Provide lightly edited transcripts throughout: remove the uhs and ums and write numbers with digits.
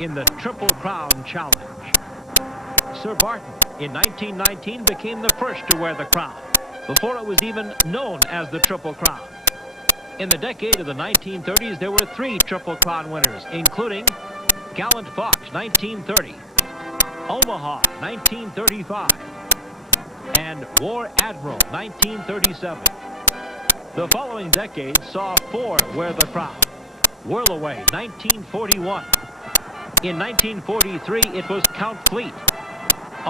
in the Triple Crown Challenge. Sir Barton in 1919 became the first to wear the crown, before it was even known as the Triple Crown. In the decade of the 1930s, there were 3 Triple Crown winners, including Gallant Fox, 1930, Omaha, 1935, and War Admiral, 1937. The following decade saw 4 wear the crown. Whirlaway, 1941. In 1943, it was Count Fleet.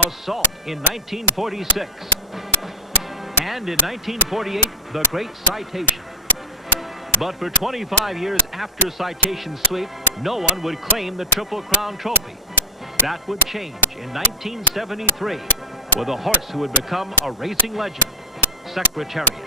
Assault in 1946. And in 1948, the Great Citation. But for 25 years after Citation's sweep, no one would claim the Triple Crown trophy. That would change in 1973 with a horse who would become a racing legend, Secretariat.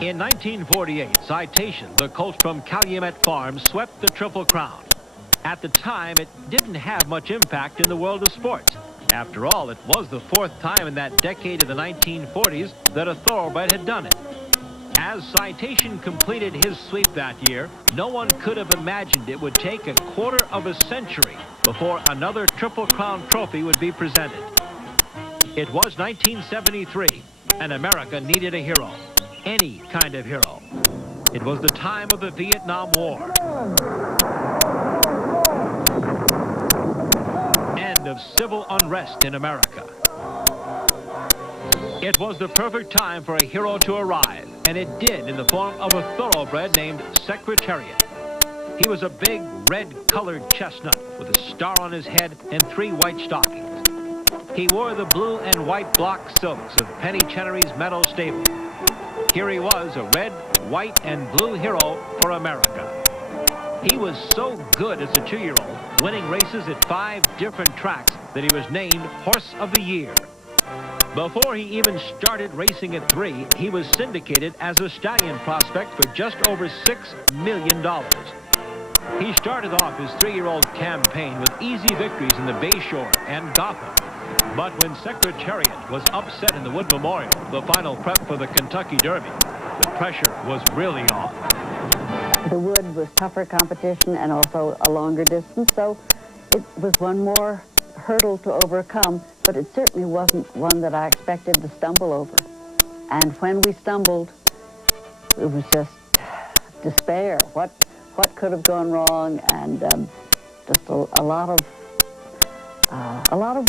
In 1948, Citation, the colt from Calumet Farm, swept the Triple Crown. At the time, it didn't have much impact in the world of sports. After all, it was the 4th time in that decade of the 1940s that a thoroughbred had done it. As Citation completed his sweep that year, no one could have imagined it would take a quarter of a century before another Triple Crown trophy would be presented. It was 1973, and America needed a hero. Any kind of hero. It was the time of the Vietnam War. End of civil unrest in America. It was the perfect time for a hero to arrive, and it did in the form of a thoroughbred named Secretariat. He was a big red-colored chestnut with a star on his head and 3 white stockings. He wore the blue and white block silks of Penny Chenery's Meadow Stable. Here he was, a red, white, and blue hero for America. He was so good as a 2-year-old, winning races at 5 different tracks, that he was named Horse of the Year. Before he even started racing at 3, he was syndicated as a stallion prospect for just over $6 million. He started off his 3-year-old campaign with easy victories in the Bayshore and Gotham. But when Secretariat was upset in the Wood Memorial, the final prep for the Kentucky Derby, the pressure was really on. The Wood was tougher competition and also a longer distance, so it was one more hurdle to overcome, but it certainly wasn't one that I expected to stumble over. And when we stumbled, it was just despair. What could have gone wrong, and just a lot of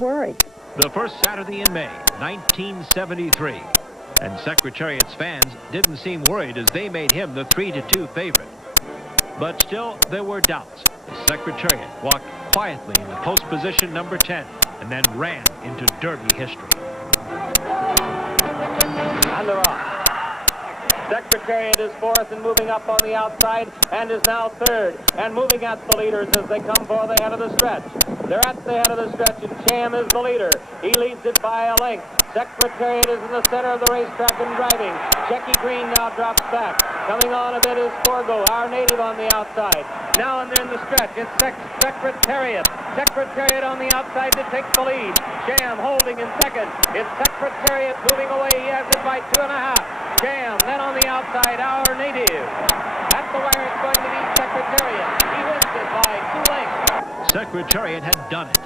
worry. The first Saturday in May, 1973. And Secretariat's fans didn't seem worried as they made him the 3-2 favorite. But still, there were doubts. The Secretariat walked quietly in the post position number 10 and then ran into Derby history. And they're off. Secretariat is 4th and moving up on the outside and is now 3rd and moving at the leaders as they come for the head of the stretch. They're at the head of the stretch, and Cham is the leader. He leads it by a length. Secretariat is in the center of the racetrack and driving. Jackie Green now drops back. Coming on a bit is Forgo, our native on the outside. Now and then the stretch. It's Secretariat. Secretariat on the outside to take the lead. Cham holding in second. It's Secretariat moving away. He has it by 2.5. Cham, then on the outside, our native. At the wire, it's going to be Secretariat. He wins it by 2 lengths. Secretariat had done it.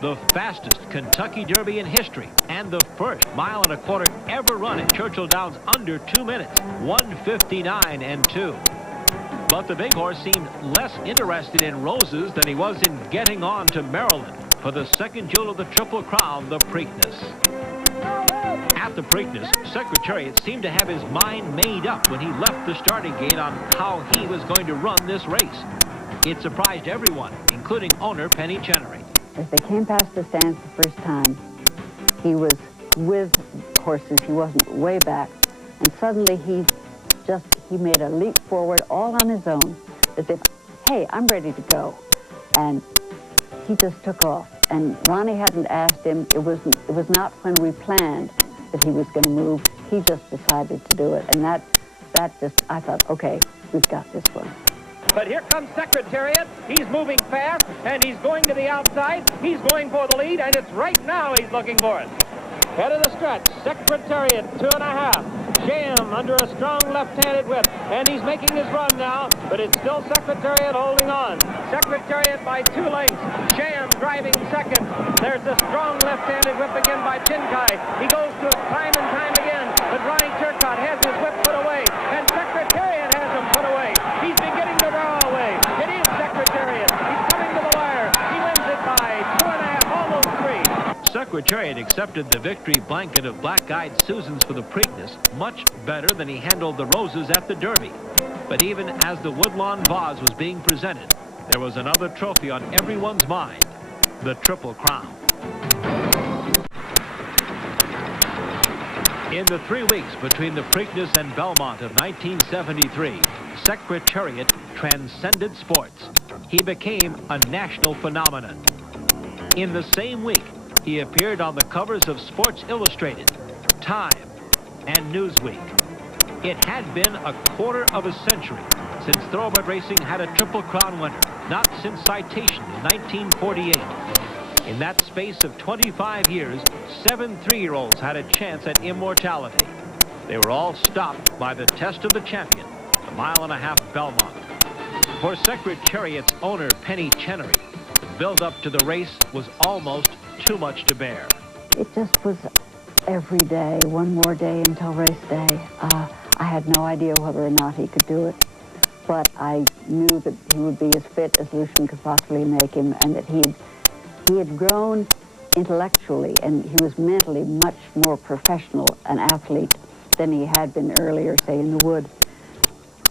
The fastest Kentucky Derby in history and the first 1.25 miles ever run at Churchill Downs under 2 minutes, 1:59 and 2. But the big horse seemed less interested in roses than he was in getting on to Maryland for the second jewel of the Triple Crown, the Preakness. At the Preakness, Secretariat seemed to have his mind made up when he left the starting gate on how he was going to run this race. It surprised everyone, including owner Penny Chenery. As they came past the stands the first time, he was with horses. He wasn't way back. And suddenly he made a leap forward all on his own, as if, hey, I'm ready to go. And he just took off. And Ronnie hadn't asked him. It was not when we planned that he was going to move. He just decided to do it. And that just, I thought, okay, we've got this one. But here comes Secretariat. He's moving fast, and he's going to the outside. He's going for the lead, and it's right now he's looking for it. Head of the stretch, Secretariat, 2.5. Sham under a strong left-handed whip, and he's making his run now, but it's still Secretariat holding on. Secretariat by 2 lengths. Sham driving second. There's a strong left-handed whip again by Chinkai. He goes to it time and time again, but Ronnie Turcotte has his whip put away, and Secretariat has him put away. He's beginning to draw away. It is Secretariat. He's coming to the wire. He wins it by 2.5, almost 3. Secretariat accepted the victory blanket of Black-Eyed Susans for the Preakness much better than he handled the Roses at the Derby. But even as the Woodlawn Vase was being presented, there was another trophy on everyone's mind, the Triple Crown. In the 3 weeks between the Preakness and Belmont of 1973, Secretariat transcended sports. He became a national phenomenon. In the same week, he appeared on the covers of Sports Illustrated, Time, and Newsweek. It had been a quarter of a century since thoroughbred racing had a Triple Crown winner, not since Citation in 1948. In that space of 25 years, 7 3-year-olds had a chance at immortality. They were all stopped by the test of the champion, the 1.5-mile Belmont. For Secretariat's owner, Penny Chenery, the build-up to the race was almost too much to bear. It just was every day, one more day until race day. I had no idea whether or not he could do it, but I knew that he would be as fit as Lucian could possibly make him, and that he had grown intellectually, and he was mentally much more professional an athlete than he had been earlier, say, in the wood.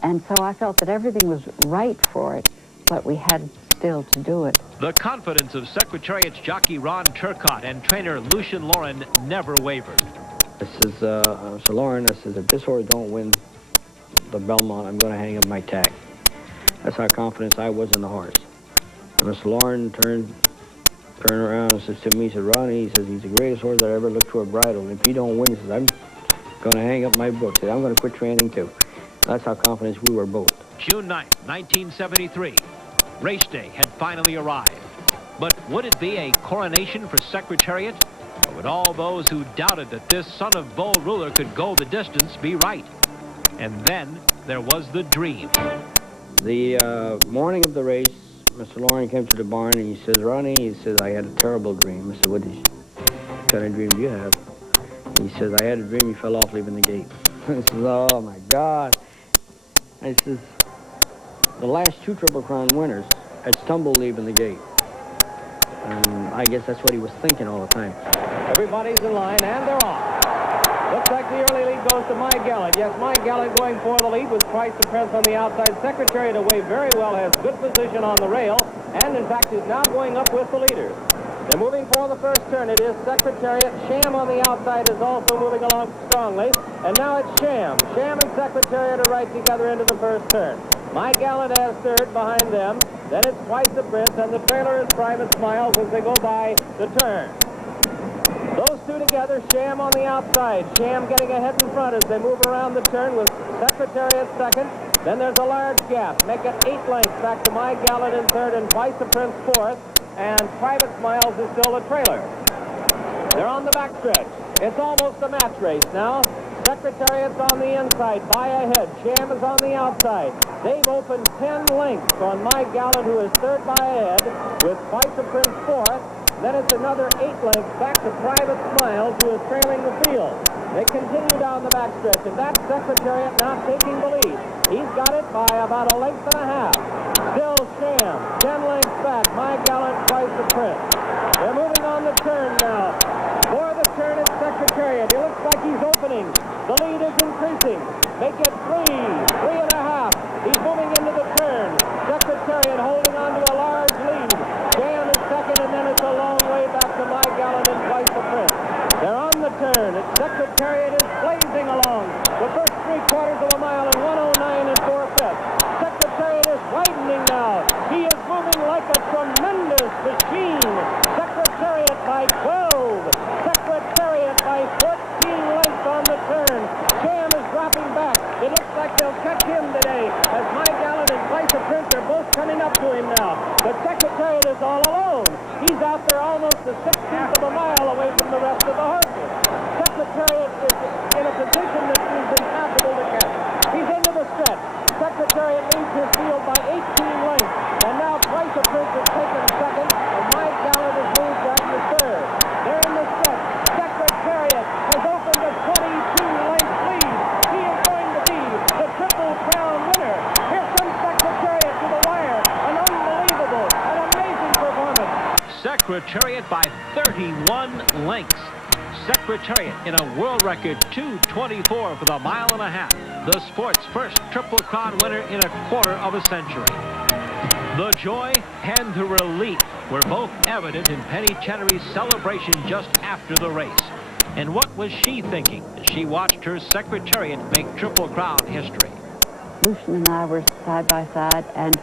And so I felt that everything was right for it, but we had still to do it. The confidence of Secretariat's jockey Ron Turcotte and trainer Lucian Lauren never wavered. I says, Mr. Lauren, I says, if this horse don't win the Belmont, I'm going to hang up my tag. That's how confident I was in the horse. And Mr. Lauren turned around and says to me, he said, Ronnie, he says, he's the greatest horse I ever looked to a bridle. And if he don't win, he says, I'm going to hang up my book. He said, I'm going to quit training too. That's how confident we were both. June 9th, 1973. Race day had finally arrived. But would it be a coronation for Secretariat? Or would all those who doubted that this son of Bull Ruler could go the distance be right? And then there was the dream. The morning of the race, Mr. Lauren came to the barn and he says, Ronnie, he says, I had a terrible dream. I said, what kind of dream do you have? He says, I had a dream you fell off leaving the gate. I says, oh my God. I says, the last 2 Triple Crown winners had stumbled leaving the gate. I guess that's what he was thinking all the time. Everybody's in line, and they're off. Looks like the early lead goes to My Gallant. Yes, My Gallant going for the lead with Price the Prince on the outside. Secretariat away very well, has good position on the rail, and in fact is now going up with the leaders. They're moving for the first turn. It is Secretariat. Sham on the outside is also moving along strongly, and now it's Sham. Sham and Secretariat are right together into the first turn. My Gallant has third behind them. Then it's Twice the Prince, and the trailer is Private Smiles as they go by the turn. Those two together, Sham on the outside. Sham getting ahead in front as they move around the turn with Secretariat second. Then there's a large gap. Make it 8 lengths back to My Gallant in third and Twice the Prince fourth. And Private Smiles is still the trailer. They're on the backstretch. It's almost a match race now. Secretariat's on the inside, by ahead. Sham is on the outside. They've opened 10 lengths on My Gallant, who is third by ahead, with Twice the Prince fourth. Then it's another 8 lengths back to Private Smiles, who is trailing the field. They continue down the backstretch, and that's Secretariat now taking the lead. He's got it by about 1.5 lengths. Still Sham, 10 lengths back. My Gallant, Twice the Prince. They're moving on the turn now. For the turn, it's Secretariat. He looks like he's opening. The lead is increasing. Make it 3.5. He's moving into the turn. Secretariat holding on to a large lead. Sham is second, and then it's a long way back to My Gallant and Twice the Prince. They're on the turn. Its Secretariat is blazing along. The first 3/4 of a mile in 1:09 4/5. Secretariat is widening now. He is moving like a tremendous machine. Secretariat by 12. Secretariat by 14 lengths on the turn. Sham is dropping back. It looks like they'll catch him today as My Gallant and Twice the Prince are both coming up to him now. But Secretariat is all alone. He's out there almost a 16th of a mile away from the rest of the horses. Secretariat is in a position that seems impossible to catch. He's into the stretch. Secretariat leads his field by 18 lengths. And now Price of Prince has taken second, and Mike Gallant has moved down to third. They're in the stretch. Secretariat has opened a 22-length lead. He is going to be the Triple Crown winner. Here comes Secretariat to the wire. An unbelievable, an amazing performance. Secretariat by 31 lengths. Secretariat in a world record 2:24 for the mile and a half. The sport's first Triple Crown winner in a quarter of a century. The joy and the relief were both evident in Penny Chenery's celebration just after the race. And what was she thinking as she watched her Secretariat make Triple Crown history? Lucian and I were side by side, and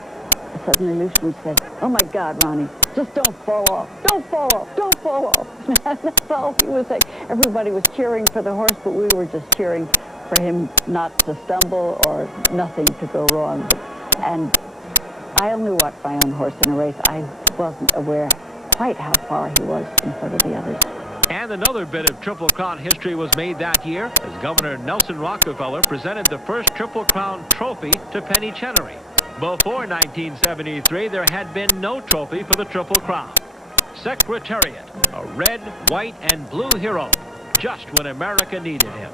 suddenly Lucian said, "Oh my God, Ronnie, just don't fall off. Don't fall off. Don't fall off." And that's all he was saying. Everybody was cheering for the horse, but we were just cheering for him not to stumble or nothing to go wrong. And I only watched my own horse in a race. I wasn't aware quite how far he was in front of the others. And another bit of Triple Crown history was made that year as Governor Nelson Rockefeller presented the first Triple Crown trophy to Penny Chenery. Before 1973, there had been no trophy for the Triple Crown. Secretariat, a red, white, and blue hero, just when America needed him.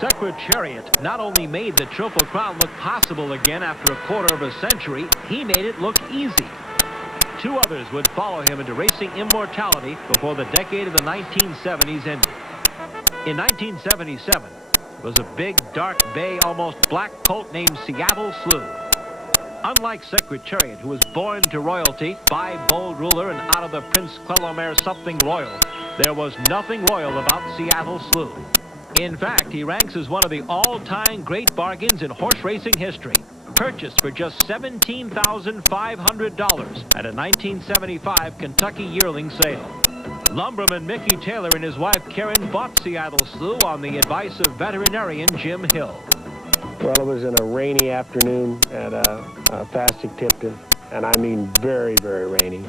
Secretariat not only made the Triple Crown look possible again after a quarter of a century, he made it look easy. Two others would follow him into racing immortality before the decade of the 1970s ended. In 1977, was a big, dark bay, almost black colt named Seattle Slew. Unlike Secretariat, who was born to royalty by Bold Ruler and out of the Prince Quelomere something royal, there was nothing royal about Seattle Slew. In fact, he ranks as one of the all-time great bargains in horse racing history, purchased for just $17,500 at a 1975 Kentucky yearling sale. Lumberman Mickey Taylor and his wife Karen bought Seattle Slew on the advice of veterinarian Jim Hill. Well, it was in a rainy afternoon at Fastig-Tipton, and I mean very, very rainy.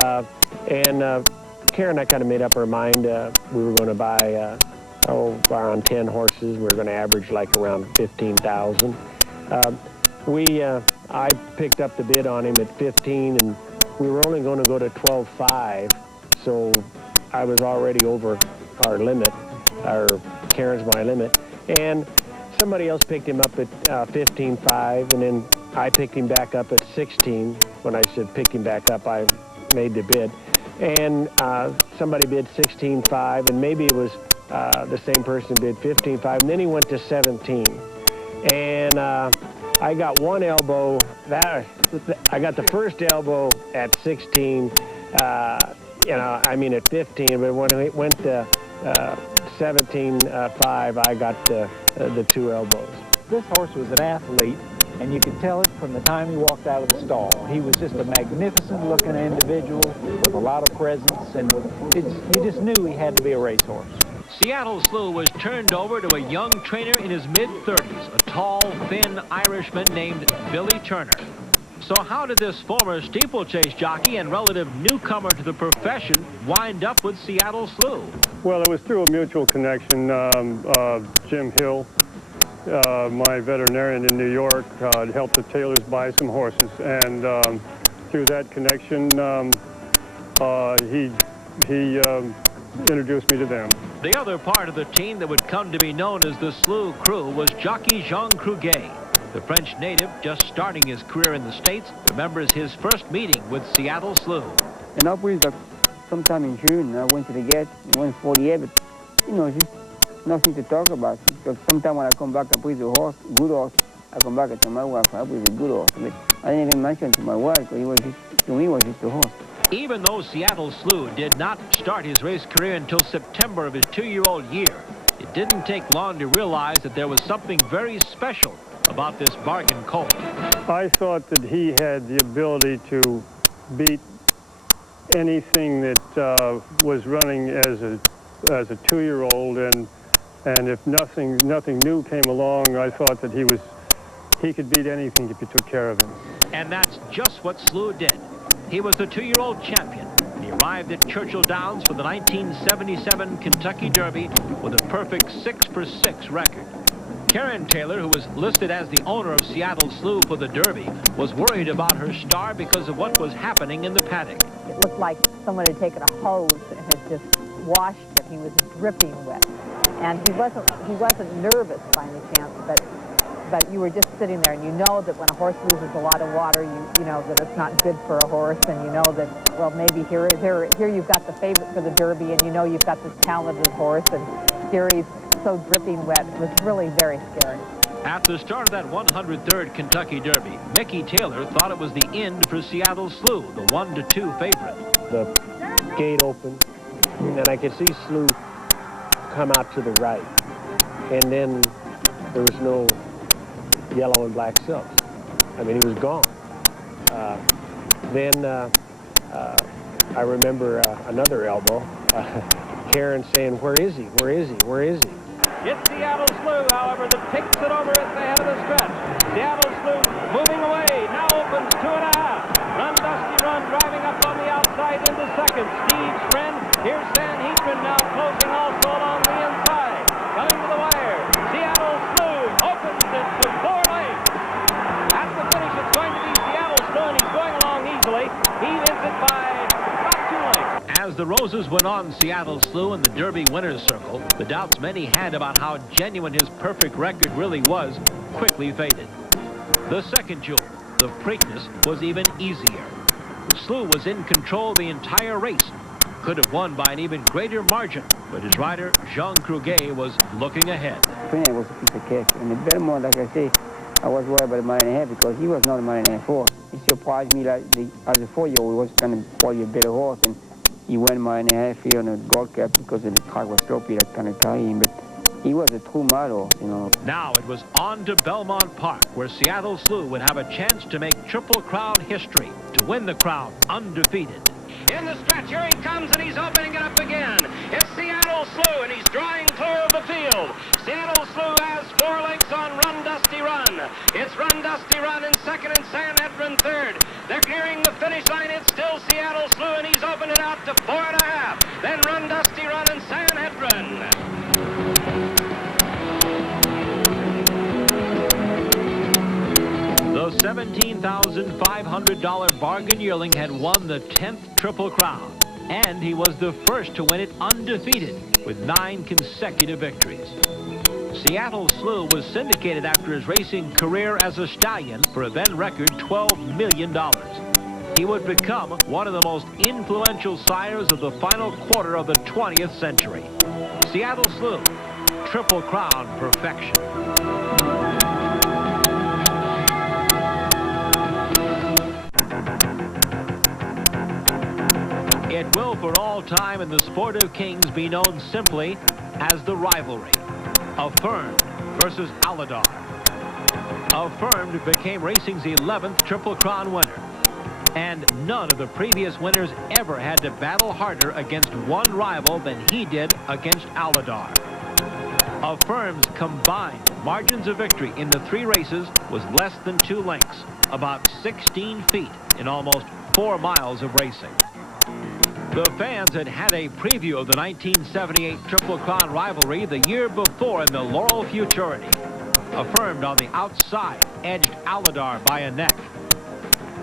Karen and I kind of made up our mind. We were going to buy around 10 horses. We were going to average like around 15,000. I picked up the bid on him at 15, and we were only going to go to 12.5. So I was already over our limit, Karen's my limit, and somebody else picked him up at 15.5, and then I picked him back up at 16. When I said pick him back up, I made the bid, and somebody bid 16.5, and maybe it was the same person bid 15.5, and then he went to 17, and I got one elbow. I got the first elbow at 16. At 15, but when it went to 17.5, I got the two elbows. This horse was an athlete, and you could tell it from the time he walked out of the stall. He was just a magnificent-looking individual with a lot of presence, and you just knew he had to be a racehorse. Seattle Slew was turned over to a young trainer in his mid-30s, a tall, thin Irishman named Billy Turner. So how did this former steeplechase jockey and relative newcomer to the profession wind up with Seattle Slew? Well, it was through a mutual connection. Jim Hill, my veterinarian in New York, helped the Taylors buy some horses, and through that connection, he introduced me to them. The other part of the team that would come to be known as the Slew crew was jockey Jean Cruguet. The French native, just starting his career in the States, remembers his first meeting with Seattle Slew. And up with sometime in June, I went to the gate, 148, but, just nothing to talk about. Because sometime when I come back, I put the horse, good horse, I come back and tell my wife, I put a good horse. But I didn't even mention to my wife, because to me, it was just a horse. Even though Seattle Slew did not start his race career until September of his 2-year-old year, it didn't take long to realize that there was something very special about this bargain colt. I thought that he had the ability to beat anything that was running as a 2-year-old, and if nothing new came along, I thought that he could beat anything if you took care of him. And that's just what Slew did. He was the 2-year-old champion. He he arrived at Churchill Downs for the 1977 Kentucky Derby with a perfect 6 for 6 record. Karen Taylor, who was listed as the owner of Seattle Slew for the Derby, was worried about her star because of what was happening in the paddock. It looked like someone had taken a hose and had just washed him. He was dripping wet. And he wasn't nervous by any chance, but you were just sitting there, and you know that when a horse loses a lot of water, you know that it's not good for a horse, and you know that, well, maybe here you've got the favorite for the Derby, and you know you've got this talented horse, and here he's so dripping wet. It was really very scary. At the start of that 103rd Kentucky Derby, Mickey Taylor thought it was the end for Seattle Slew, the 1-2 favorite. The gate opened, and I could see Slew come out to the right, and then there was no yellow and black silks. I mean, he was gone. Then I remember another elbow, Karen saying, "Where is he? Where is he? Where is he?" It's Seattle Slew, however, that takes it over at the head of the stretch. Seattle Slew moving away, now opens 2.5. Run Dusty Run driving up on the outside into second. Steve's friend, here's Sanhedrin now closing also along the inside. Coming to the wire, Seattle Slew opens it to 4 lengths. At the finish, it's going to be Seattle Slew, and he's going along easily. He wins it by about 2 lengths. As the roses went on Seattle Slew in the Derby winner's circle, the doubts many had about how genuine his perfect record really was quickly faded. The second jewel, the Preakness, was even easier. Slew was in control the entire race, could have won by an even greater margin, but his rider, Jean Cruguet, was looking ahead. It was a piece of cake. And at Belmont, like I say, I was worried about the 1.5 because he was not a 1.5 horse. He surprised me like as a 4-year-old, he was kind of probably a better horse. And he went 1.5 here on a Gold Cup because the track was slopey, that kind of carry him. But he was a true mad horse, you know. Now it was on to Belmont Park, where Seattle Slew would have a chance to make Triple Crown history, to win the crown undefeated. In the stretch, here he comes, and he's opening it up again. It's Seattle Slew, and he's drawing clear of the field. Seattle Slew has 4 lengths on Run Dusty Run. It's Run Dusty Run in second and Sanhedrin third. They're nearing the finish line. It's still Seattle Slew, and he's opened it out to 4.5. Then Run Dusty Run and Sanhedrin. The $17,500 bargain yearling had won the 10th Triple Crown, and he was the first to win it undefeated with 9 consecutive victories. Seattle Slew was syndicated after his racing career as a stallion for a then record $12 million. He would become one of the most influential sires of the final quarter of the 20th century. Seattle Slew, Triple Crown perfection. It will for all time in the sport of kings be known simply as the rivalry. Affirmed versus Aladar. Affirmed became racing's 11th Triple Crown winner. And none of the previous winners ever had to battle harder against one rival than he did against Aladar. Affirmed's combined margins of victory in the 3 races was less than 2 lengths, about 16 feet in almost 4 miles of racing. The fans had had a preview of the 1978 Triple Crown rivalry the year before in the Laurel Futurity. Affirmed on the outside edged Aladar by a neck.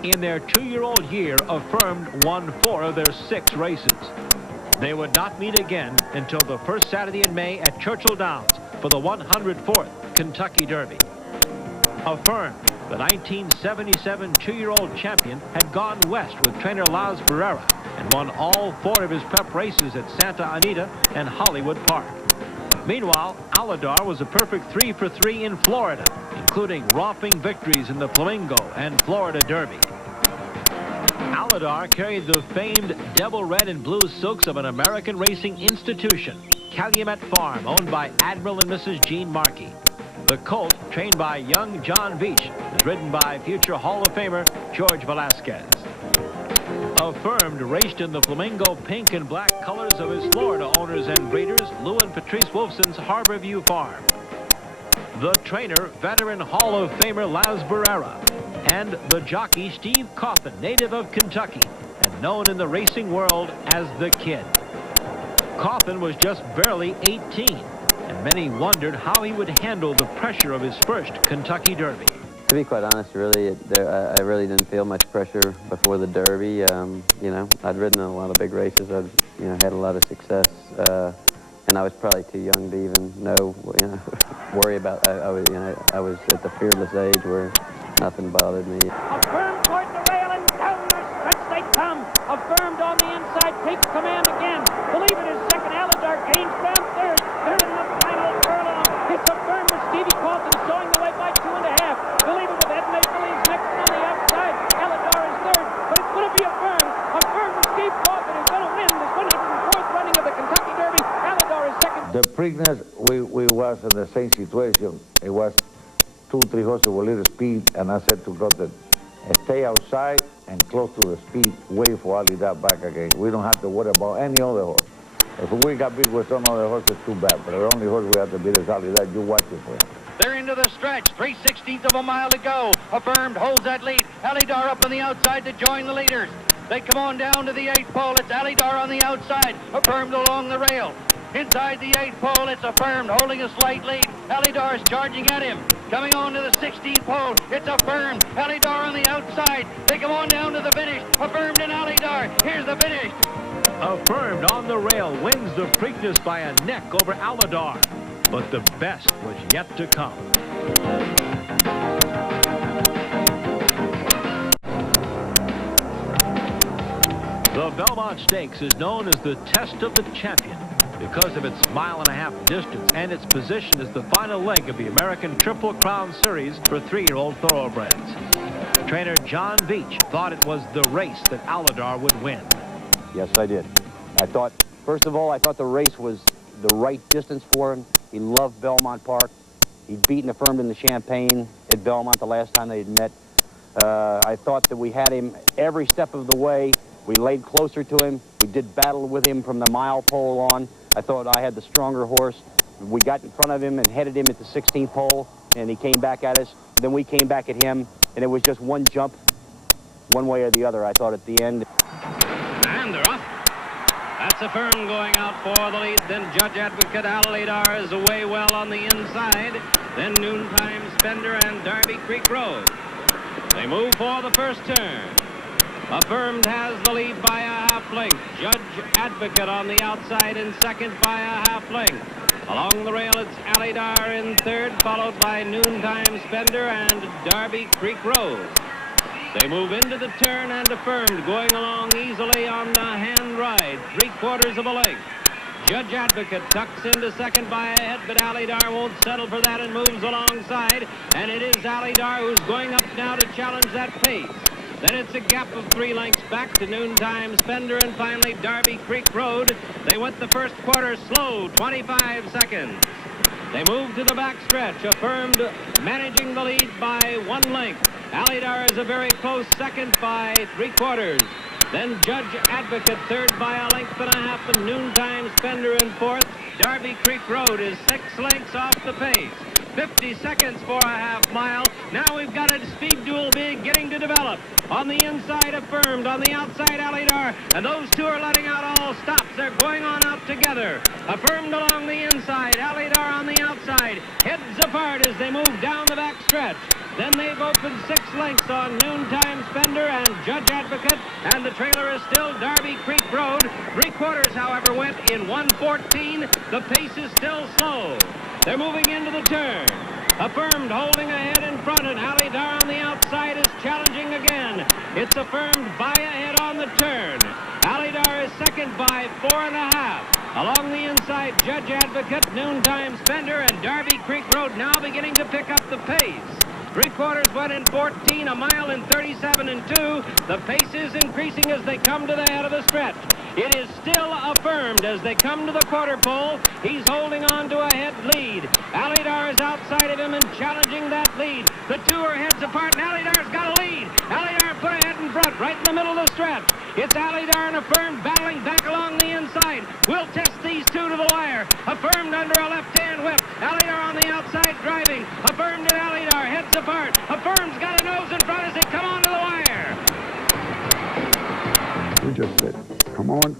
In their 2-year-old year, Affirmed won 4 of their 6 races. They would not meet again until the first Saturday in May at Churchill Downs for the 104th Kentucky Derby. Affirmed, the 1977 2-year-old champion, had gone west with trainer Laz Barrera and won all 4 of his prep races at Santa Anita and Hollywood Park. Meanwhile, Aladar was a perfect 3 for 3 in Florida, including romping victories in the Flamingo and Florida Derby. Aladar carried the famed devil red and blue silks of an American racing institution, Calumet Farm, owned by Admiral and Mrs. Jean Markey. The colt, trained by young John Veach, is ridden by future Hall of Famer George Velasquez. Affirmed raced in the flamingo pink and black colors of his Florida owners and breeders, Lou and Patrice Wolfson's Harborview Farm. The trainer, veteran Hall of Famer Laz Barrera, and the jockey Steve Coffin, native of Kentucky, and known in the racing world as the Kid. Coffin was just barely 18, and many wondered how he would handle the pressure of his first Kentucky Derby. To be quite honest, really, I really didn't feel much pressure before the Derby. You know, I'd ridden in a lot of big races. I'd, had a lot of success, and I was probably too young to even know, worry about. I was at the fearless age where nothing bothered me. Affirmed toward the rail and down the stretch they come. Affirmed on the inside, takes command again. Believe it is second. Alidar gains ground third. They're in the final furlong. It's Affirmed with Stevie Coffin showing the way by 2.5. Believe it with Ed Maple is next on the outside. Alidar is third, but it's going to be Affirmed. Affirmed with Steve Coffin is going to win this 104th running of the Kentucky Derby. Alidar is second. The Preakness, we was in the same situation. It was 2-3 horses with little speed, and I said to Goddard, stay outside and close to the speed, wait for Alidar back again. We don't have to worry about any other horse. If we got beat with some other horse, it's too bad, but the only horse we have to beat is Alidar. You watch it for him. They're into the stretch, 3/16 of a mile to go. Affirmed holds that lead. Alidar up on the outside to join the leaders. They come on down to the 8th pole. It's Alidar on the outside, Affirmed along the rail. Inside the 8th pole, it's Affirmed holding a slight lead. Alidar is charging at him. Coming on to the 16th pole, it's Affirmed. Alidar on the outside. They come on down to the finish. Affirmed and Alidar. Here's the finish. Affirmed on the rail wins the Preakness by a neck over Alidar. But the best was yet to come. The Belmont Stakes is known as the test of the champion because of its 1.5-mile distance and its position as the final leg of the American Triple Crown Series for 3-year-old thoroughbreds. Trainer John Veach thought it was the race that Alidar would win. Yes, I did. I thought, first of all, I thought the race was the right distance for him. He loved Belmont Park. He'd beaten Affirmed in the Champagne at Belmont the last time they had met. I thought that we had him every step of the way. We laid closer to him. We did battle with him from the mile pole on. I thought I had the stronger horse. We got in front of him and headed him at the 16th pole, and he came back at us. Then we came back at him, and it was just one jump, one way or the other, I thought, at the end. And they're off. That's Affirmed going out for the lead. Then Judge Advocate Alidar is away well on the inside. Then Noontime Spender and Darby Creek Road. They move for the first turn. Affirmed has the lead by a half length. Judge Advocate on the outside in second by a half length. Along the rail, it's Alidar in third, followed by Noontime Spender and Darby Creek Road. They move into the turn, and Affirmed going along easily on the hand ride, 3/4 of a length. Judge Advocate tucks into second by a head, but Alidar won't settle for that and moves alongside. And it is Alidar who's going up now to challenge that pace. Then it's a gap of 3 lengths back to Noontime Spender, and finally Darby Creek Road. They went the first quarter slow, 25 seconds. They move to the back stretch. Affirmed managing the lead by 1 length. Alidar is a very close second by 3/4. Then Judge Advocate third by a length and a half, and Noontime Spender in fourth. Darby Creek Road is 6 lengths off the pace. 50 seconds for a half mile. Now we've got a speed duel beginning to develop. On the inside, Affirmed. On the outside, Alidar. And those two are letting out all stops. They're going on out together. Affirmed along the inside. Alidar on the outside. Heads apart as they move down the back stretch. Then they've opened 6 lengths on Noontime Spender and Judge Advocate. And the trailer is still Darby Creek Road. 3/4, however, went in 1:14. The pace is still slow. They're moving into the turn. Affirmed holding ahead in front, and Alidar on the outside is challenging again. It's Affirmed by ahead on the turn. Alidar is second by 4.5. Along the inside, Judge Advocate, Noontime Spender, and Darby Creek Road now beginning to pick up the pace. 3/4 went in 14, a mile in 37 and 2. The pace is increasing as they come to the head of the stretch. It is still Affirmed as they come to the quarter pole. He's holding on to a head lead. Alidar is outside of him and challenging that lead. The two are heads apart, and Alidar's got a lead. Alidar put ahead in front, right in the middle of the stretch. It's Alidar and Affirmed battling back along the inside. We'll test these two to the wire. Affirmed under a left-hand whip. Alidar on the outside driving. Affirmed and Alidar heads apart. Affirmed's got a nose in front as they come onto the wire. just said, come on.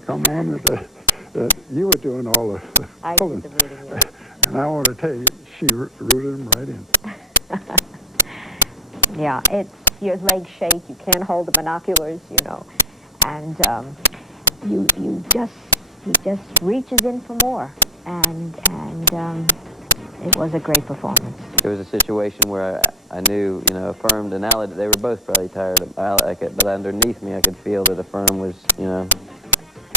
You were doing all the I pulling. did the rooting, yes. And I want to tell you, she rooted him right in. Yeah, it's your legs shake. You can't hold the binoculars, you know, and he just reaches in for more, and it was a great performance. It was a situation where I knew, you know, Affirmed and Alad, they were both probably tired of Alad, but underneath me I could feel that Affirmed was, you know,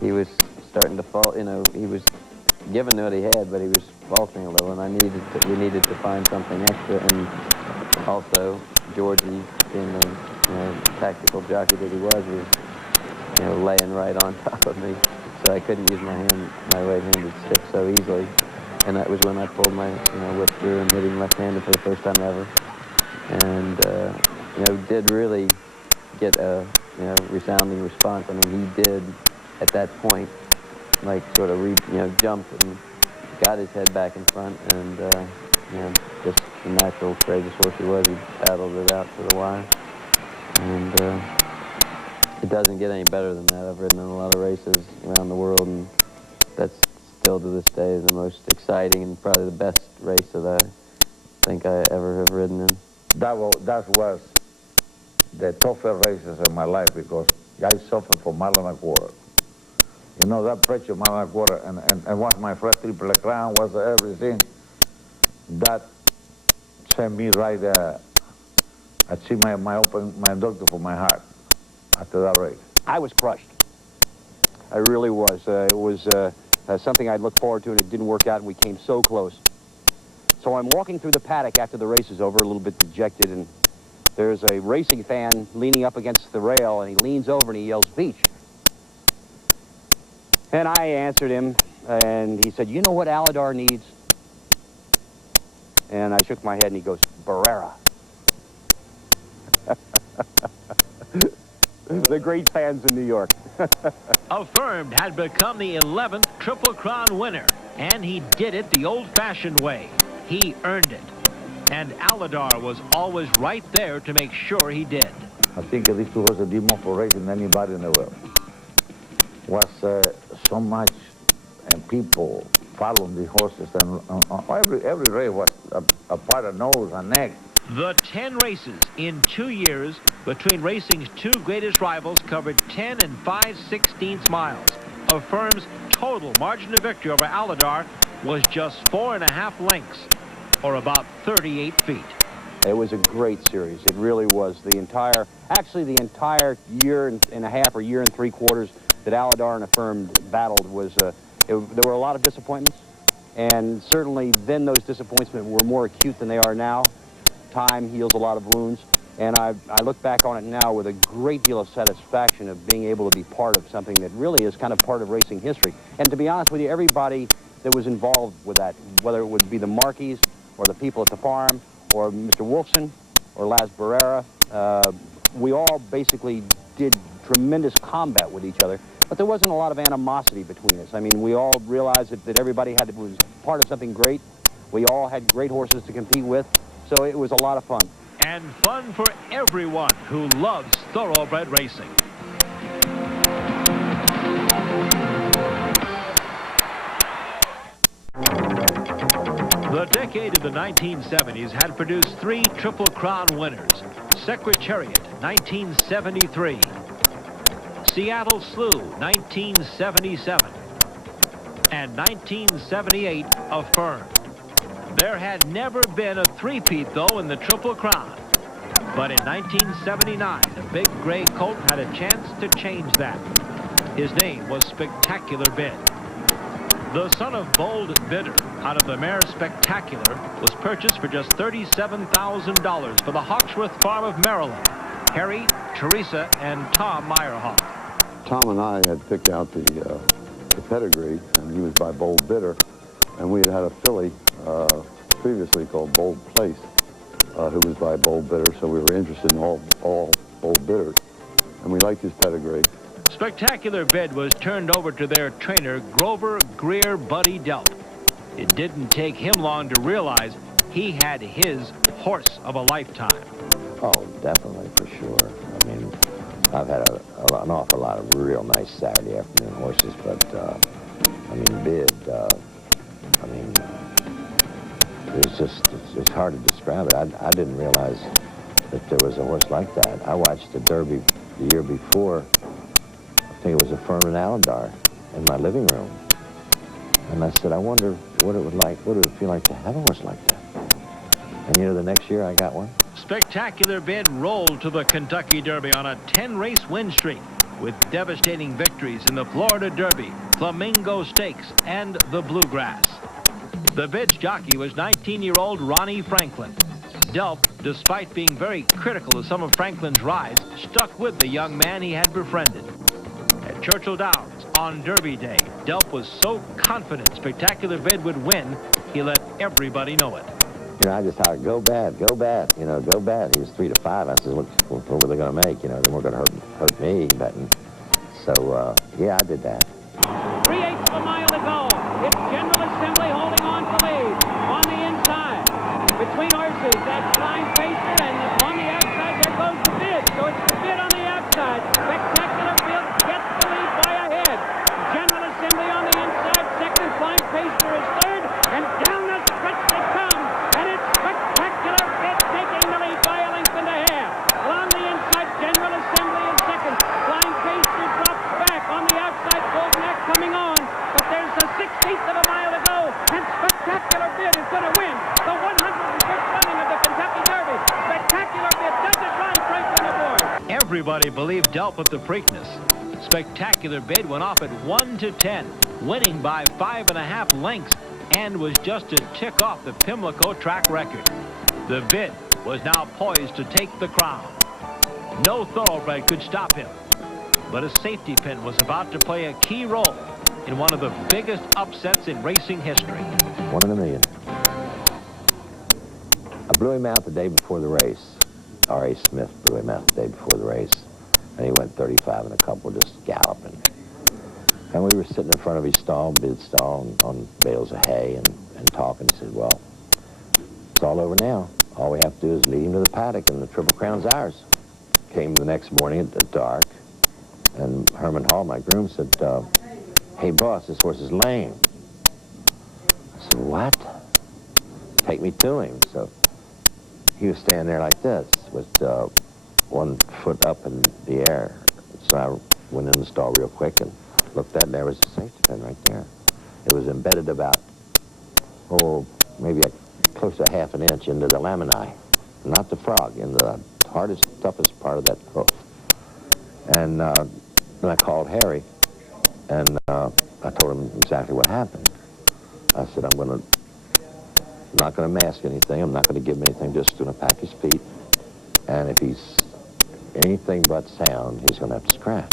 he was starting to fall, you know, he was giving what he had, but he was faltering a little, and we needed to find something extra, and also Georgie, being the, you know, tactical jockey that he was, you know, laying right on top of me, so I couldn't use my right-handed stick so easily. And that was when I pulled my, you know, whip through and hit him left-handed for the first time ever. And, you know, did really get a, you know, resounding response. I mean, he did, at that point, like, sort of, you know, jump and got his head back in front. And, you know, just the natural, courageous horse he was, he battled it out to the wire. And it doesn't get any better than that. I've ridden in a lot of races around the world, and that's still to this day the most exciting and probably the best race that I think I ever have ridden in. That was the toughest races of my life because I suffered for a mile and a quarter. You know, that pressure, mile and a quarter, and was my first Triple Crown, was everything. That sent me right, I see my doctor for my heart after that race. I was crushed. I really was. It was something I'd looked forward to, and it didn't work out, and we came so close. So I'm walking through the paddock after the race is over, a little bit dejected, and there's a racing fan leaning up against the rail, and he leans over and he yells, "Beach." And I answered him, and he said, "You know what Aladar needs?" And I shook my head, and he goes, "Barrera." The great fans in New York. Affirmed had become the 11th Triple Crown winner, and he did it the old-fashioned way. He earned it. And Aladar was always right there to make sure he did. I think these two horses did more for racing than anybody in the world. Was so much and people following the horses, and every race was a part of nose and neck. The 10 races in 2 years between racing's two greatest rivals covered 10 and 5/16 miles. Affirmed's total margin of victory over Aladar was just 4.5 lengths, or about 38 feet. It was a great series. It really was. The entire year and a half or year and 3/4 that Aladar and Affirmed battled was, there were a lot of disappointments. And certainly then those disappointments were more acute than they are now. Time heals a lot of wounds. And I look back on it now with a great deal of satisfaction of being able to be part of something that really is kind of part of racing history. And to be honest with you, everybody that was involved with that, whether it would be the Marquis or the people at the farm or Mr. Wolfson or Laz Barrera, we all basically did tremendous combat with each other. But there wasn't a lot of animosity between us. I mean, we all realized that everybody was part of something great. We all had great horses to compete with. So it was a lot of fun. And fun for everyone who loves thoroughbred racing. The decade of the 1970s had produced 3 Triple Crown winners. Secretariat, 1973. Seattle Slew, 1977. And 1978, Affirmed. There had never been a three-peat, though, in the Triple Crown. But in 1979, the big gray colt had a chance to change that. His name was Spectacular Bid. The son of Bold Bidder, out of the mare Spectacular, was purchased for just $37,000 for the Hawksworth Farm of Maryland. Harry, Teresa, and Tom Meyerhoff. Tom and I had picked out the pedigree, and he was by Bold Bidder, and we had a filly previously called Bold Place, who was by Bold Bidder, so we were interested in all Bold Bidders, and we liked his pedigree. Spectacular Bid was turned over to their trainer, Grover Greer Buddy Delp. It didn't take him long to realize he had his horse of a lifetime. Oh, definitely, for sure. I mean, I've had an awful lot of real nice Saturday afternoon horses, but, I mean, Bid, I mean, it's hard to describe it. I didn't realize that there was a horse like that. I watched the Derby the year before. I think it was a Furman Aladar in my living room. And I said, I wonder what it would feel like to have a horse like that. And you know, the next year I got one. Spectacular Bid rolled to the Kentucky Derby on a 10-race win streak with devastating victories in the Florida Derby, Flamingo Stakes, and the Bluegrass. The Bid's jockey was 19-year-old Ronnie Franklin. Delp, despite being very critical of some of Franklin's rides, stuck with the young man he had befriended. At Churchill Downs on Derby Day, Delp was so confident Spectacular Bid would win, he let everybody know it. You know, I just hollered, go bad, you know, go bad. He was 3 to 5. I said, look, what were they going to make? You know, they weren't going to hurt me betting. So, yeah, I did that. 3/8 of a mile to go. It's General Assembly holding on for lead. On the inside, between horses, that's Flying Pacer, and on the outside, there goes the Bid. So it's the Bid on the outside. Spectacular Bid gets the lead by a head. General Assembly on the inside, second. Flying Pacer is third, and down the stretch they come. And it's Spectacular Bid taking the lead by a length and a half. Along the inside, General Assembly is second. Flying Pacer drops back. On the outside, Golden coming on. But there's a 16th of a mile to go. And Spectacular Bid is going to win the 101st running of the Kentucky Derby. Spectacular Bid does it right, Franklin aboard. Everybody believed Delp at the Preakness. Spectacular Bid went off at 1 to 10, winning by 5.5 lengths, and was just a tick off the Pimlico track record. The Bid was now poised to take the crown. No thoroughbred could stop him, but a safety pin was about to play a key role in one of the biggest upsets in racing history. 1 in a million. I blew him out the day before the race. R.A. Smith blew him out the day before the race, and he went 35 and a couple just galloping. And we were sitting in front of his stall, Bid's stall, on bales of hay and talking. He said, well, it's all over now. All we have to do is lead him to the paddock, and the Triple Crown's ours. Came the next morning at dark, and Herman Hall, my groom, said, hey, boss, this horse is lame. I said, what? Take me to him. So he was standing there like this with 1 foot up in the air. So I went in the stall real quick and looked at it, and there was a safety pin right there. It was embedded about, maybe close to ½ an inch into the lamini, not the frog, in the hardest, toughest part of that hoof. And then I called Harry, and I told him exactly what happened. I said, I'm not going to mask anything. I'm not going to give him anything, just going to pack his feet. And if he's anything but sound, he's going to have to scratch.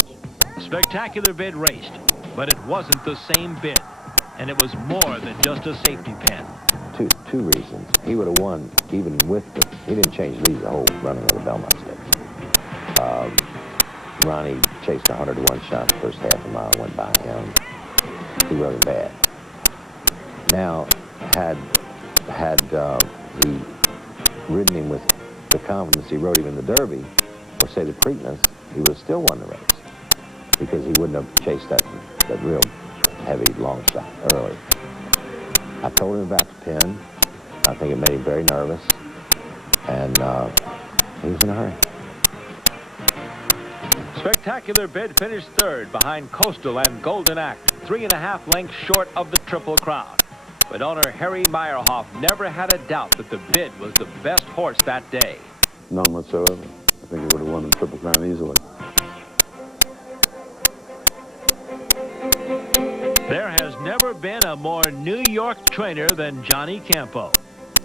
Spectacular Bid raced, but it wasn't the same Bid, and it was more than just a safety pin. Two reasons. He would have won even with he didn't change lead the whole running of the Belmont Stakes. Ronnie chased 100-to-1 shot the first half a mile, went by him. He rode him bad. Now, had he ridden him with the confidence he rode him in the Derby, or say the Preakness, he would have still won the race, because he wouldn't have chased that real heavy long shot early. I told him about the pin. I think it made him very nervous, and he was in a hurry. Spectacular Bid finished third behind Coastal and Golden Act, 3.5 lengths short of the Triple Crown. But owner Harry Meyerhoff never had a doubt that the Bid was the best horse that day. None whatsoever. I think he would have won the Triple Crown easily. There has never been a more New York trainer than Johnny Campo.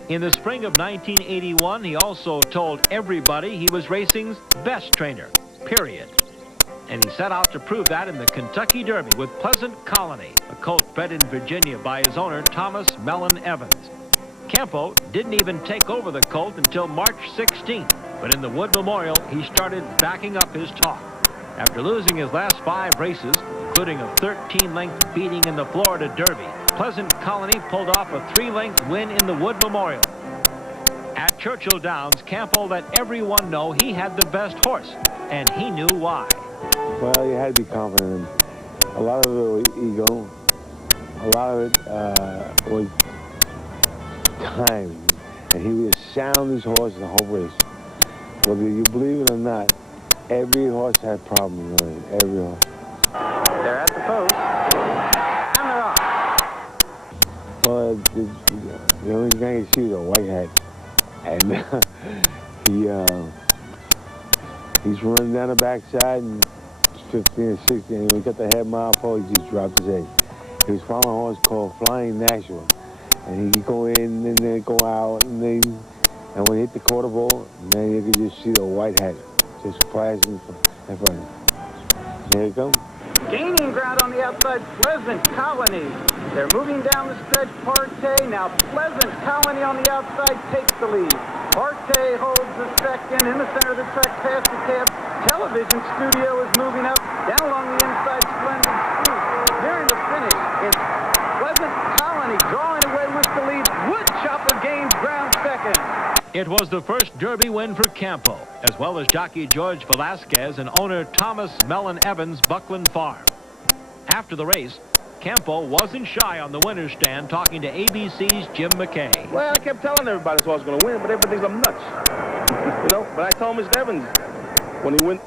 In the spring of 1981, he also told everybody he was racing's best trainer, period. And he set out to prove that in the Kentucky Derby with Pleasant Colony, a colt bred in Virginia by his owner, Thomas Mellon Evans. Campo didn't even take over the colt until March 16th, but in the Wood Memorial, he started backing up his talk. After losing his last 5 races, including a 13-length beating in the Florida Derby, Pleasant Colony pulled off a 3-length win in the Wood Memorial. At Churchill Downs, Campo let everyone know he had the best horse, and he knew why. Well, you had to be confident in him. A lot of it was ego. A lot of it was time. And he would sound his horse the whole race. Whether you believe it or not, every horse had problems with it. Every horse. They're at the post. And they're off. Well, the only thing you see is a white hat. And he's running down the backside and 15 and 16. And when he got the head mile pole, he just dropped his head. He was following a horse called Flying Nashua. And he'd go in and then go out. And when he hit the quarter pole, man, you could just see the white hat just flashing in front of him. Here it comes. Gaining ground on the outside, Pleasant Colony. They're moving down the stretch, Partey. Now Pleasant Colony on the outside takes the lead. Partey holds the second in the center of the track past the cab. Television Studio is moving up, down along the inside, Splendid Street. Nearing the finish, it's Pleasant Colony drawing away with the lead. Woodchopper gains ground second. It was the first Derby win for Campo, as well as jockey George Velasquez and owner Thomas Mellon Evans' Buckland Farm. After the race, Campo wasn't shy on the winner's stand talking to ABC's Jim McKay. Well, I kept telling everybody this horse was going to win, but everybody thinks I'm nuts. You know, but I told Mr. Evans,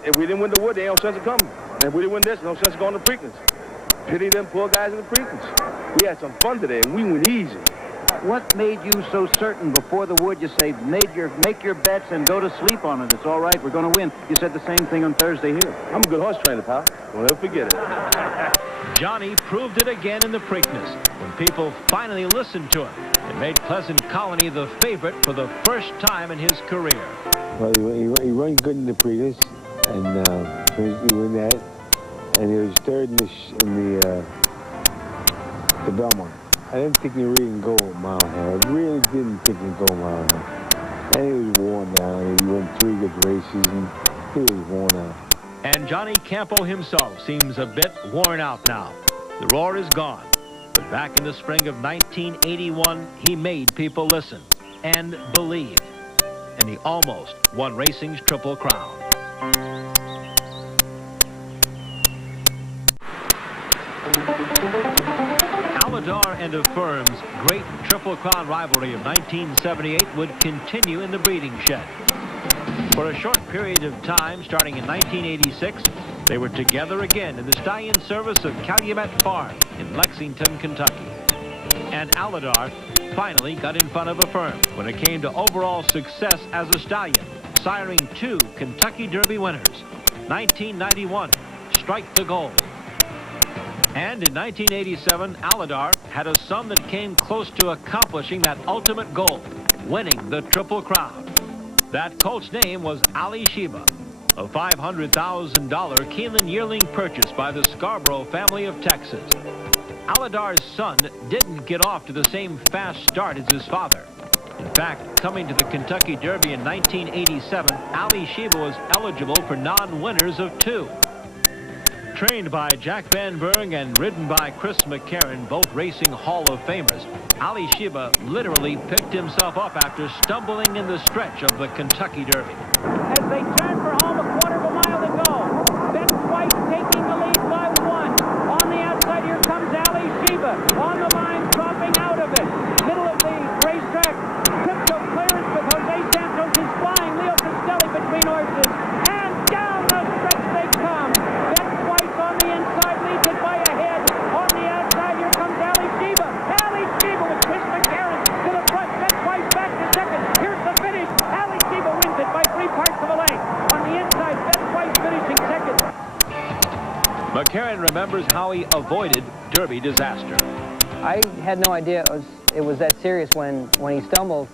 if we didn't win the Wood, there ain't no sense of coming. And if we didn't win this, no sense of going to Preakness. Pity them poor guys in the Preakness. We had some fun today, and we went easy. What made you so certain before the Wood? You say, make your bets and go to sleep on it. It's all right, we're going to win. You said the same thing on Thursday here. I'm a good horse trainer, pal. Don't ever forget it. Johnny proved it again in the Preakness when people finally listened to him. It made Pleasant Colony the favorite for the first time in his career. Well, he ran good in the Preakness, and he won that. And he was third in the Belmont. I didn't think he really can go a mile and a half. I really didn't think he could go a mile and a half. And he was worn down. He won 3 good races, and he was worn out. And Johnny Campo himself seems a bit worn out now. The roar is gone. But back in the spring of 1981, he made people listen and believe. And he almost won racing's Triple Crown. Aladar and Affirm's great Triple Crown rivalry of 1978 would continue in the breeding shed. For a short period of time, starting in 1986, they were together again in the stallion service of Calumet Farm in Lexington, Kentucky. And Aladar finally got in front of Affirm when it came to overall success as a stallion, siring 2 Kentucky Derby winners. 1991, Strike the Gold. And in 1987, Aladar had a son that came close to accomplishing that ultimate goal, winning the Triple Crown. That colt's name was Ali Sheba, a $500,000 Keeneland yearling purchase by the Scarborough family of Texas. Aladar's son didn't get off to the same fast start as his father. In fact, coming to the Kentucky Derby in 1987, Ali Sheba was eligible for non-winners of 2. Trained by Jack Van Berg and ridden by Chris McCarron, both racing Hall of Famers, Ali Sheba literally picked himself up after stumbling in the stretch of the Kentucky Derby. As they turn for home, a quarter of a mile to go. Bet Twice taking the lead by 1. On the outside, here comes Ali Sheba. On the line, dropping out of it. Middle of the racetrack. Crypto clearance with Jose Santos is flying. Leo Castelli between horses. And down the stretch they come. Bet Twice on the inside leads it by a head. On the outside, here comes Ali Sheba. Ali Sheba with Chris McCarron to the front. Bet Twice back to second. Here's the finish. Ali Sheba wins it by 3 parts of a length. On the inside, Bet Twice finishing second. McCarron remembers how he avoided Derby disaster. I had no idea it was that serious when he stumbled,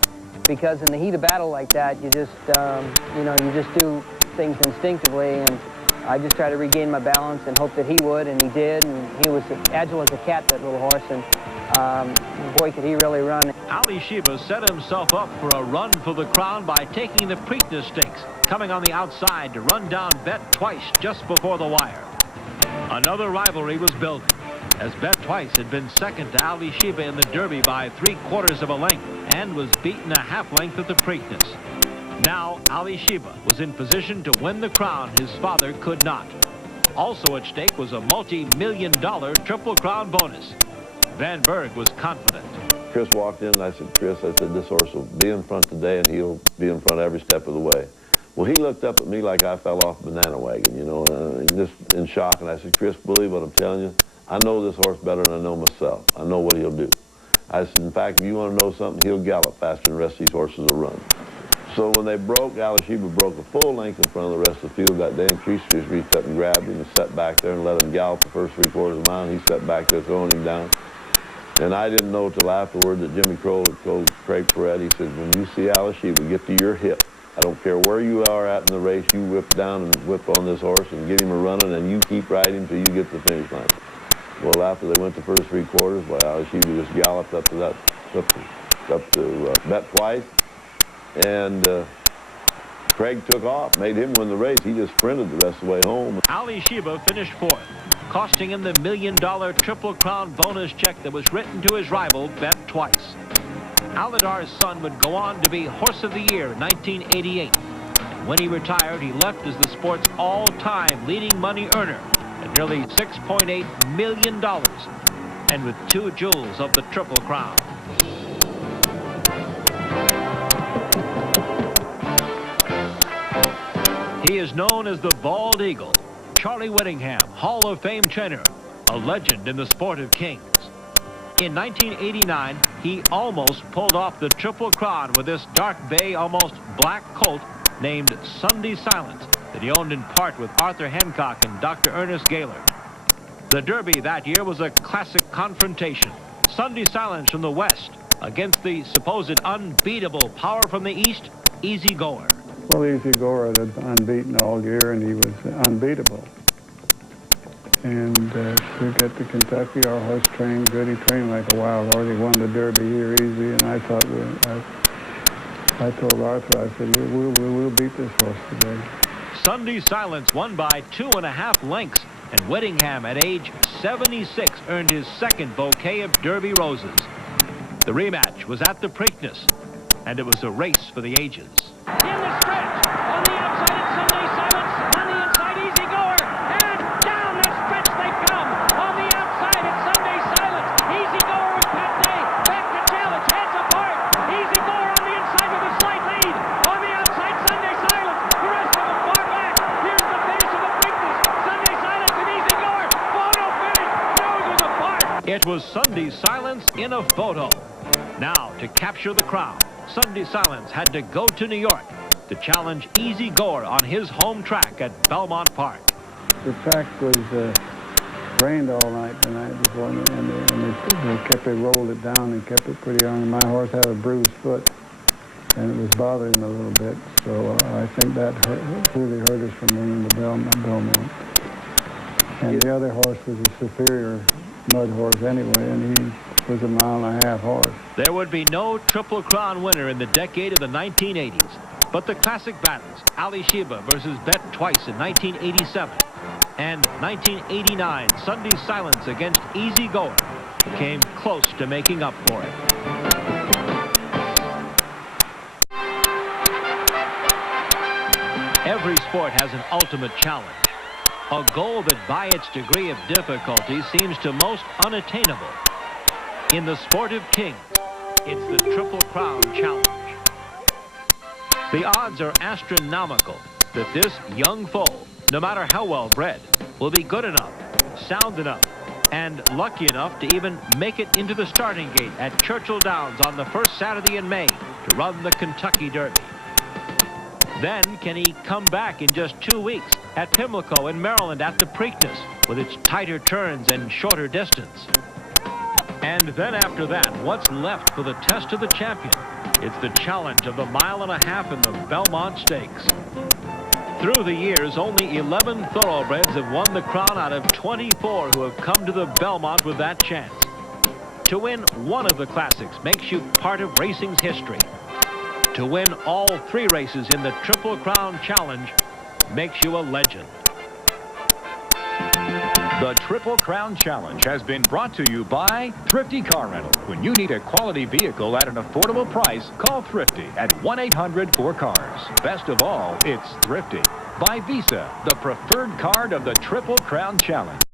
because in the heat of battle like that, you just you just do things instinctively, and I just tried to regain my balance and hope that he would, and he did, and he was agile as a cat, that little horse, and boy, could he really run. Ali Sheba set himself up for a run for the crown by taking the Preakness Stakes, coming on the outside to run down Bet Twice just before the wire. Another rivalry was building, as Bet Twice had been second to Ali Sheba in the Derby by 3/4 of a length and was beaten a half length at the Preakness. Now, Ali Sheba was in position to win the crown his father could not. Also at stake was a multi-million-dollar Triple Crown bonus. Van Berg was confident. Chris walked in and I said, Chris, I said, this horse will be in front today and he'll be in front every step of the way. Well, he looked up at me like I fell off a banana wagon, you know, just in shock. And I said, Chris, believe what I'm telling you. I know this horse better than I know myself. I know what he'll do. I said, in fact, if you want to know something, he'll gallop faster than the rest of these horses will run. So when they broke, Ali Sheba broke a full length in front of the rest of the field that day, and Crease just reached up and grabbed him and sat back there and let him gallop the first 3/4 of a mile, and he sat back there throwing him down. And I didn't know till afterward that Jimmy Kroll had told Craig Perret, he said, when you see Ali Sheba get to your hip, I don't care where you are at in the race, you whip down and whip on this horse and get him a running, and you keep riding until you get to the finish line. Well, after they went the first 3/4, boy, Ali Sheba just galloped up to Bet Twice, and Craig took off, made him win the race. He just sprinted the rest of the way home. Ali Sheba finished fourth, costing him the $1 million Triple Crown bonus check that was written to his rival, Bet Twice. Aladar's son would go on to be Horse of the Year in 1988. And when he retired, he left as the sport's all-time leading money earner at nearly $6.8 million, and with 2 jewels of the Triple Crown. He is known as the Bald Eagle, Charlie Whittingham, Hall of Fame trainer, a legend in the sport of kings. In 1989, he almost pulled off the Triple Crown with this dark bay, almost black colt named Sunday Silence that he owned in part with Arthur Hancock and Dr. Ernest Gaylor. The Derby that year was a classic confrontation. Sunday Silence from the west against the supposed unbeatable power from the east, Easy Goer. Well, Easy Goer had unbeaten all year, and he was unbeatable. And we got to Kentucky, our horse trained good. He trained like a wild horse. He won the Derby here easy, and I thought, I told Arthur, I said, we'll beat this horse today. Sunday Silence won by 2.5 lengths, and Whittingham at age 76 earned his second bouquet of Derby roses. The rematch was at the Preakness, and it was a race for the ages. In the stretch, on the outside it's Sunday Silence, on the inside Easy Goer, and down the stretch they come. On the outside it's Sunday Silence, Easy Goer with Pat Day, back to challenge, heads apart. Easy Goer on the inside with a slight lead. On the outside Sunday Silence, the rest of them far back. Here's the finish of the Preakness, Sunday Silence and Easy Goer, photo finish, noses apart. It was Sunday Silence in a photo. Now, to capture the crown, Sunday Silence had to go to New York to challenge Easy Goer on his home track at Belmont Park. The track was rained all night the night before, and they rolled it down and kept it pretty on. My horse had a bruised foot, and it was bothering him a little bit. So I think that really hurt us from winning the Belmont. And the other horse was a superior mud horse anyway, and he was a 1.5 mile horse. There would be no Triple Crown winner in the decade of the 1980s, but the classic battles, Ali Sheba versus Bet Twice in 1987, and 1989 Sunday Silence against Easy Goer, came close to making up for it. Every sport has an ultimate challenge, a goal that by its degree of difficulty seems to most unattainable. In the sport of kings, it's the Triple Crown Challenge. The odds are astronomical that this young foal, no matter how well bred, will be good enough, sound enough, and lucky enough to even make it into the starting gate at Churchill Downs on the first Saturday in May to run the Kentucky Derby. Then can he come back in just 2 weeks at Pimlico in Maryland at the Preakness with its tighter turns and shorter distance? And then after that, what's left for the test of the champion? It's the challenge of the 1.5 miles in the Belmont Stakes. Through the years, only 11 thoroughbreds have won the crown out of 24 who have come to the Belmont with that chance. To win one of the classics makes you part of racing's history. To win all 3 races in the Triple Crown Challenge makes you a legend. The Triple Crown Challenge has been brought to you by Thrifty Car Rental. When you need a quality vehicle at an affordable price, call Thrifty at 1-800-4CARS. Best of all, it's Thrifty. By Visa, the preferred card of the Triple Crown Challenge.